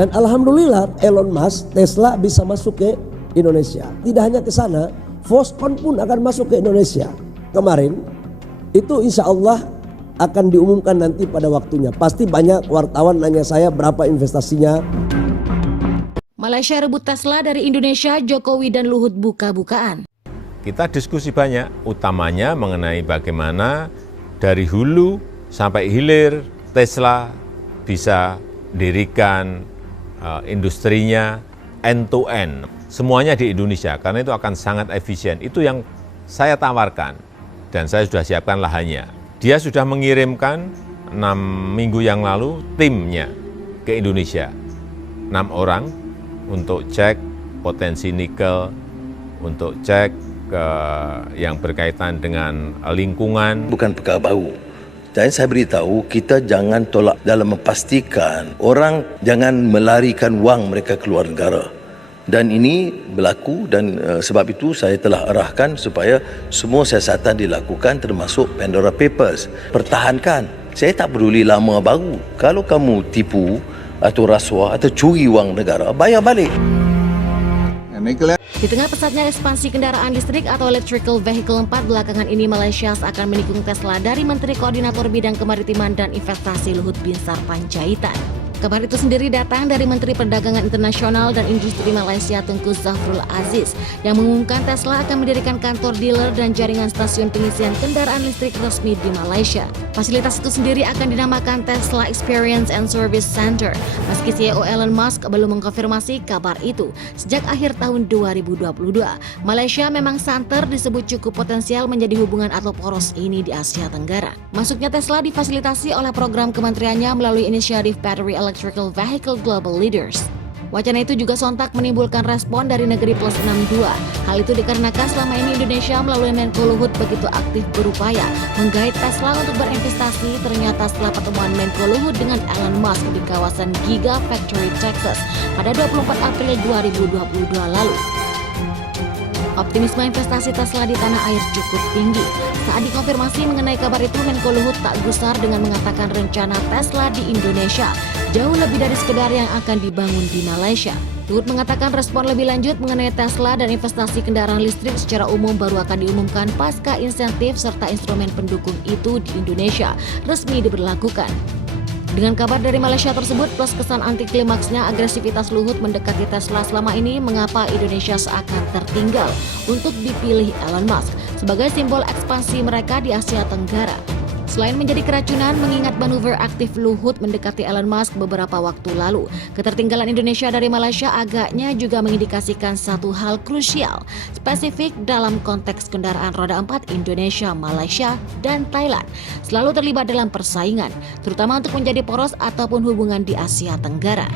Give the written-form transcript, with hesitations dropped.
Dan alhamdulillah Elon Musk, Tesla bisa masuk ke Indonesia. Tidak hanya ke sana, Foxconn pun akan masuk ke Indonesia. Kemarin itu insya Allah akan diumumkan nanti pada waktunya. Pasti banyak wartawan nanya saya berapa investasinya. Malaysia rebut Tesla dari Indonesia, Jokowi dan Luhut buka-bukaan. Kita diskusi banyak, utamanya mengenai bagaimana dari hulu sampai hilir Tesla bisa dirikan industrinya end to end. Semuanya di Indonesia, karena itu akan sangat efisien. Itu yang saya tawarkan dan saya sudah siapkan lahannya. Dia sudah mengirimkan 6 minggu yang lalu timnya ke Indonesia. 6 orang untuk cek potensi nikel, untuk cek yang berkaitan dengan lingkungan. Bukan perkara baru. Dan saya beritahu, kita jangan tolak dalam memastikan orang jangan melarikan wang mereka keluar negara. Dan ini berlaku dan sebab itu saya telah arahkan supaya semua siasatan dilakukan termasuk Pandora Papers. Pertahankan. Saya tak peduli lama baru. Kalau kamu tipu atau rasuah atau curi wang negara, bayar balik. Di tengah pesatnya ekspansi kendaraan listrik atau electrical vehicle 4 belakangan ini, Malaysia akan menikung Tesla dari Menteri Koordinator Bidang Kemaritiman dan Investasi Luhut Binsar Panjaitan. Kabar itu sendiri datang dari Menteri Perdagangan Internasional dan Industri Malaysia Tengku Zafrul Aziz yang mengumumkan Tesla akan mendirikan kantor dealer dan jaringan stasiun pengisian kendaraan listrik resmi di Malaysia. Fasilitas itu sendiri akan dinamakan Tesla Experience and Service Center. Meski CEO Elon Musk belum mengkonfirmasi kabar itu, sejak akhir tahun 2022, Malaysia memang santer disebut cukup potensial menjadi hubungan atau poros ini di Asia Tenggara. Masuknya Tesla difasilitasi oleh program kementeriannya melalui inisiatif Battery Electrical Vehicle Global Leaders. Wacana itu juga sontak menimbulkan respon dari negeri plus 62. Hal itu dikarenakan selama ini Indonesia melalui Menko Luhut begitu aktif berupaya menggait Tesla untuk berinvestasi. Ternyata setelah pertemuan Menko Luhut dengan Elon Musk di kawasan Gigafactory Texas pada 24 April 2022 lalu, optimisme investasi Tesla di tanah air cukup tinggi. Saat dikonfirmasi mengenai kabar itu, Menko Luhut tak gusar dengan mengatakan rencana Tesla di Indonesia jauh lebih dari sekedar yang akan dibangun di Malaysia. Luhut mengatakan respon lebih lanjut mengenai Tesla dan investasi kendaraan listrik secara umum baru akan diumumkan pasca insentif serta instrumen pendukung itu di Indonesia resmi diberlakukan. Dengan kabar dari Malaysia tersebut plus kesan anti klimaksnya agresivitas Luhut mendekati Tesla selama ini, mengapa Indonesia seakan tertinggal untuk dipilih Elon Musk sebagai simbol ekspansi mereka di Asia Tenggara. Selain menjadi keracunan mengingat manuver aktif Luhut mendekati Elon Musk beberapa waktu lalu, ketertinggalan Indonesia dari Malaysia agaknya juga mengindikasikan satu hal krusial, spesifik dalam konteks kendaraan roda 4 Indonesia, Malaysia, dan Thailand selalu terlibat dalam persaingan, terutama untuk menjadi poros ataupun hubungan di Asia Tenggara.